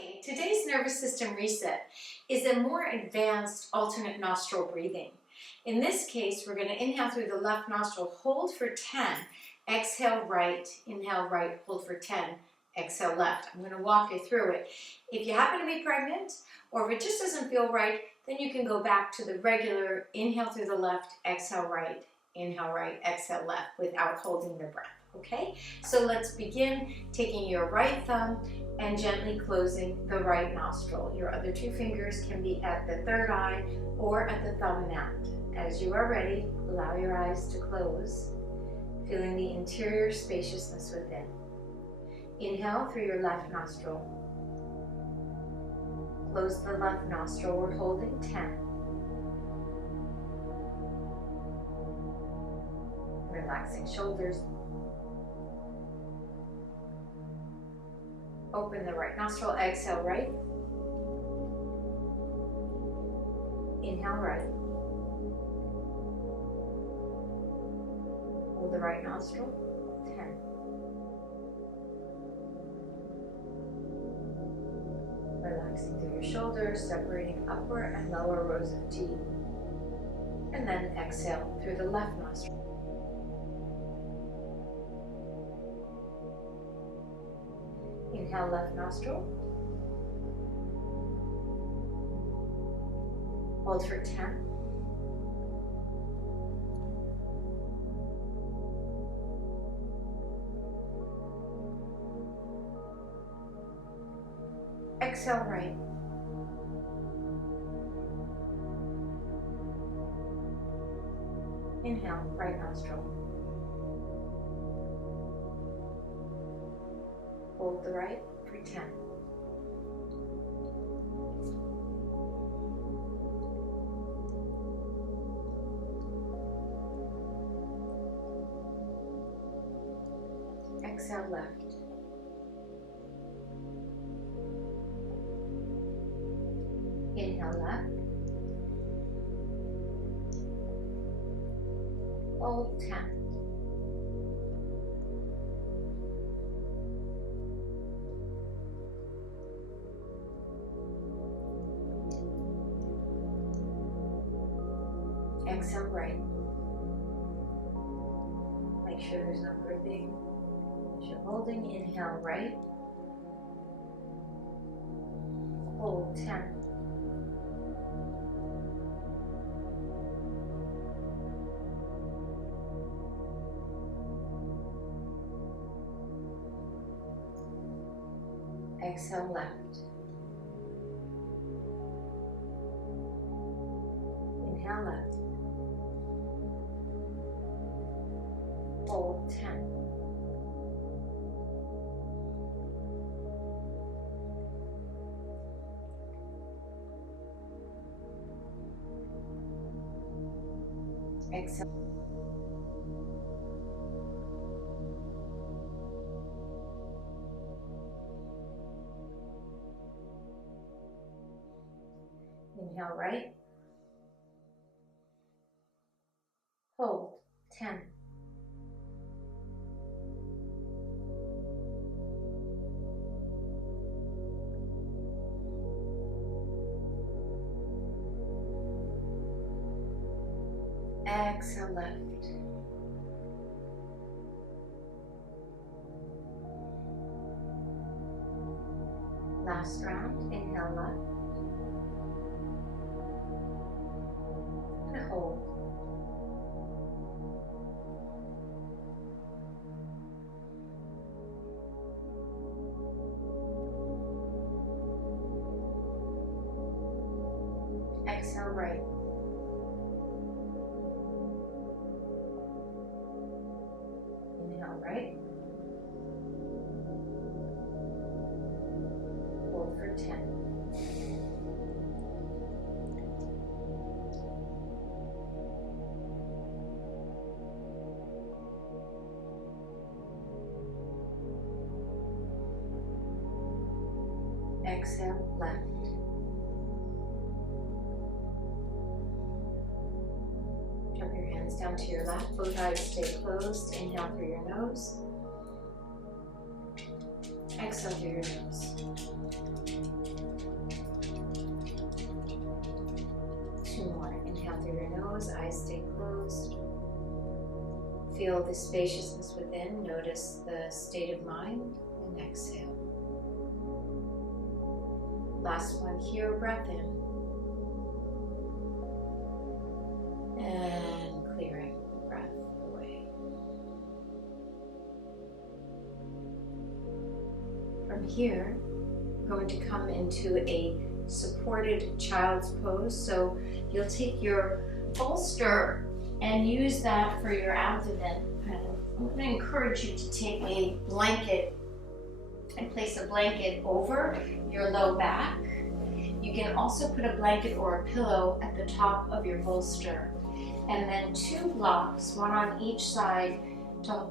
Hi, today's nervous system reset is a more advanced alternate nostril breathing. In this case, we're going to inhale through the left nostril, hold for 10, exhale right, inhale right, hold for 10, exhale left. I'm going to walk you through it. If you happen to be pregnant, or if it just doesn't feel right, then you can go back to the regular inhale through the left, exhale right, exhale left without holding the breath. Okay, so let's begin taking your right thumb and gently closing the right nostril. Your other two fingers can be at the third eye or at the thumb mat. As you are ready, allow your eyes to close, feeling the interior spaciousness within. Inhale through your left nostril. Close the left nostril. We're holding 10. Relaxing shoulders. Open the right nostril, exhale right. Inhale right. Hold the right nostril, 10. Relaxing through your shoulders, separating upper and lower rows of teeth. And then exhale through the left nostril. Inhale left nostril. Hold for 10. Exhale right. Inhale right nostril. Hold the right for 10. Exhale left. Inhale left. Hold 10. Exhale right. Make sure there's no gripping. As you're holding, inhale right. Hold 10. Exhale left. Inhale left. Hold 10. Exhale. Inhale right. Hold 10. Exhale left. Last round, inhale left. And hold. Exhale right. Inhale right. Hold for 10. Exhale left. Drop your hands down to your lap, both eyes stay closed. Inhale through your nose. Exhale through your nose. pose, eyes stay closed. Feel the spaciousness within, notice the state of mind, and exhale. Last one here, breath in. And clearing the breath away. From here, we're going to come into a supported child's pose. So you'll take your bolster and use that for your abdomen. I'm going to encourage you to take a blanket and place a blanket over your low back. You can also put a blanket or a pillow at the top of your bolster. And then 2 blocks, one on each side, to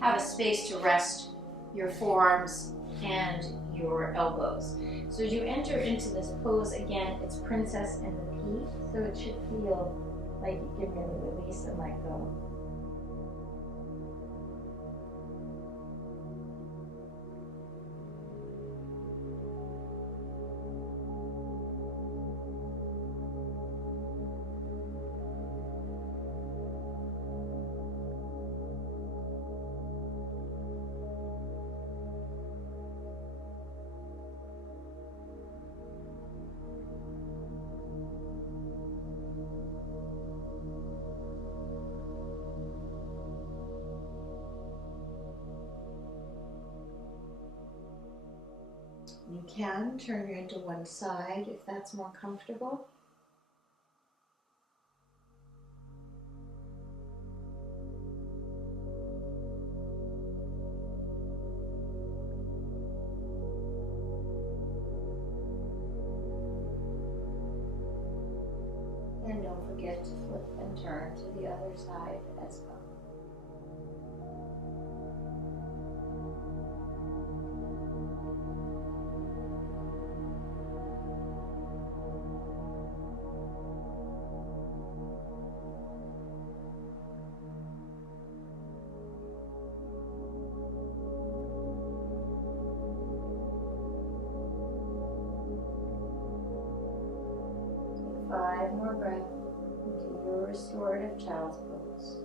have a space to rest your forearms and your elbows. So as you enter into this pose, again, it's Princess and the Pea, so it should feel like you can really release and let go. You can turn your head to one side if that's more comfortable. And don't forget to flip and turn to the other side as well. Take 5 more breaths into your restorative child's pose.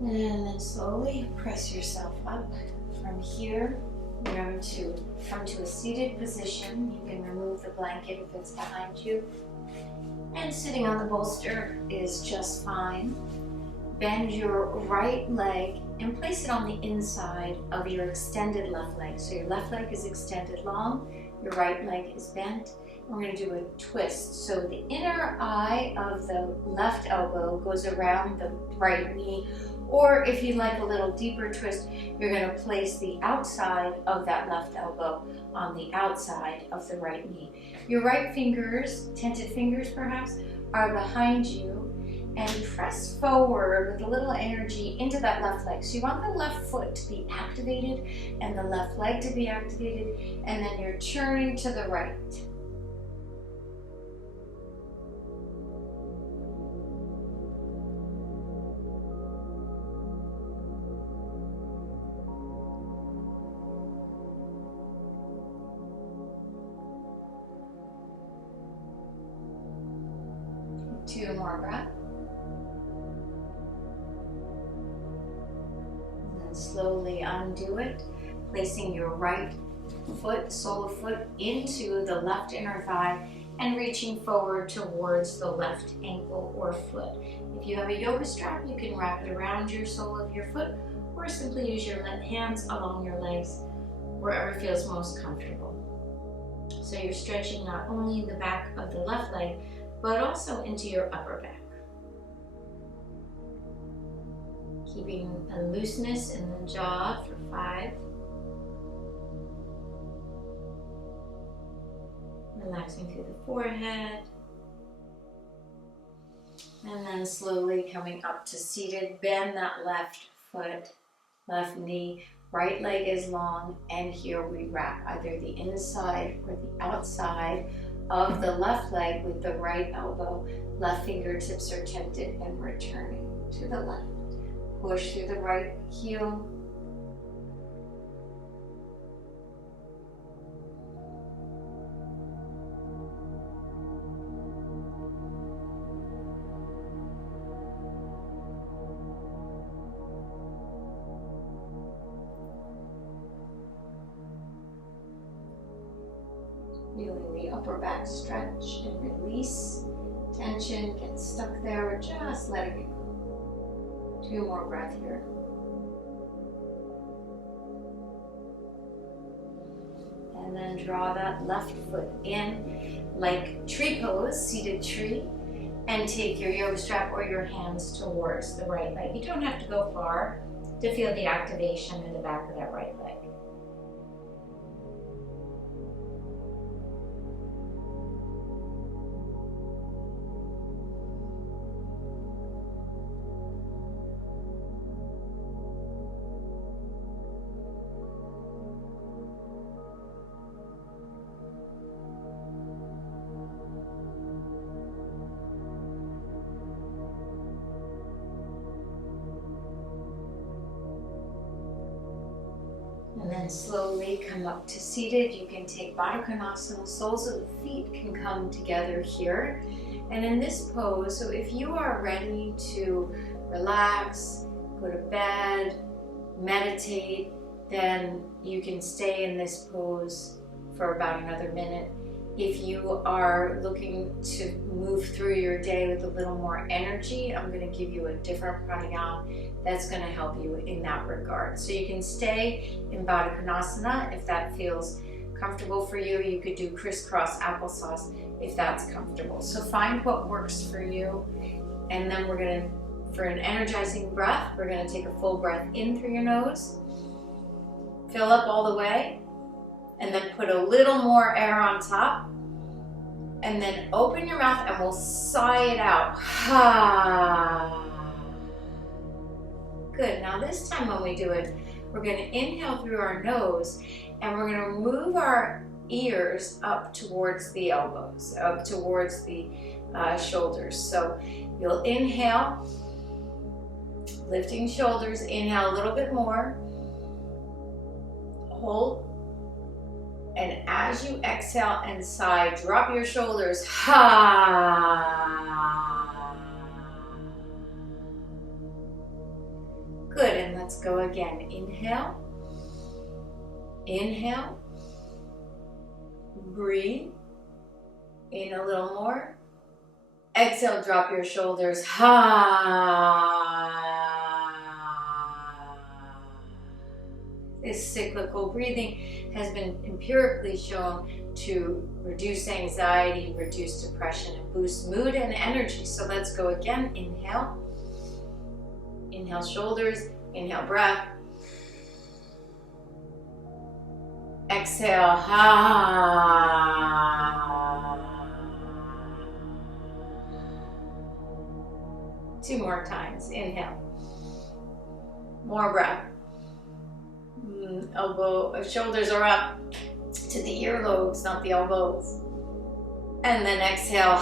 And then slowly press yourself up. From here, you're going to come to a seated position. You can remove the blanket if it's behind you. And sitting on the bolster is just fine. Bend your right leg and place it on the inside of your extended left leg. So your left leg is extended long, your right leg is bent. We're going to do a twist. So the inner eye of the left elbow goes around the right knee, or if you'd like a little deeper twist, you're going to place the outside of that left elbow on the outside of the right knee. Your right fingers, tented fingers perhaps, are behind you, and press forward with a little energy into that left leg. So you want the left foot to be activated and the left leg to be activated, and then you're turning to the right. Two more breaths. And then slowly undo it, placing your right foot, sole of foot, into the left inner thigh and reaching forward towards the left ankle or foot. If you have a yoga strap, you can wrap it around your sole of your foot, or simply use your hands along your legs, wherever feels most comfortable. So you're stretching not only the back of the left leg, but also into your upper back. Keeping a looseness in the jaw for 5. Relaxing through the forehead. And then slowly coming up to seated. Bend that left foot, left knee Right leg is long, and here we wrap either the inside or the outside of the left leg with the right elbow. Left fingertips are tented and returning to the left. Push through the right heel. Feeling the upper back stretch and release. Tension gets stuck there, just letting it go. 2 more breaths here. And then draw that left foot in like tree pose, seated tree, and take your yoga strap or your hands towards the right leg. You don't have to go far to feel the activation in the back of that right leg. And then slowly come up to seated. You can take Baddha Konasana. Soles of the feet can come together here. And in this pose, so if you are ready to relax, go to bed, meditate, then you can stay in this pose for about another minute. If you are looking to move through your day with a little more energy, I'm going to give you a different pranayama that's going to help you in that regard. So you can stay in Baddha Konasana if that feels comfortable for you. You could do crisscross applesauce if that's comfortable. So find what works for you. And then we're going to, for an energizing breath, we're going to take a full breath in through your nose. Fill up all the way. And then put a little more air on top. And then open your mouth and we'll sigh it out. Good. Now this time when we do it, we're going to inhale through our nose and we're going to move our ears up towards the elbows, up towards the shoulders. So you'll inhale, lifting shoulders, inhale a little bit more, hold. And as you exhale and sigh, drop your shoulders. Good, and let's go again. Inhale. Inhale. Breathe. In a little more. Exhale, drop your shoulders. This cyclical breathing has been empirically shown to reduce anxiety, reduce depression, and boost mood and energy. So let's go again. Inhale. Inhale shoulders. Inhale breath. Exhale. Two more times. Inhale. More breath. Shoulders are up to the earlobes, not the elbows. And then exhale.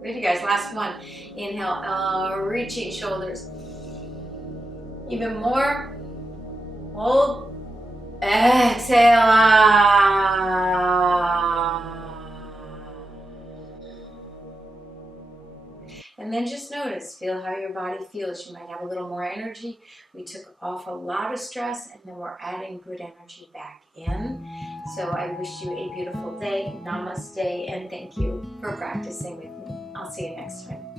Ready, guys? Last one. Inhale, reaching shoulders. Even more. Hold. Exhale. And then just notice, feel how your body feels. You might have a little more energy. We took off a lot of stress and then we're adding good energy back in. So I wish you a beautiful day. Namaste and thank you for practicing with me. I'll see you next time.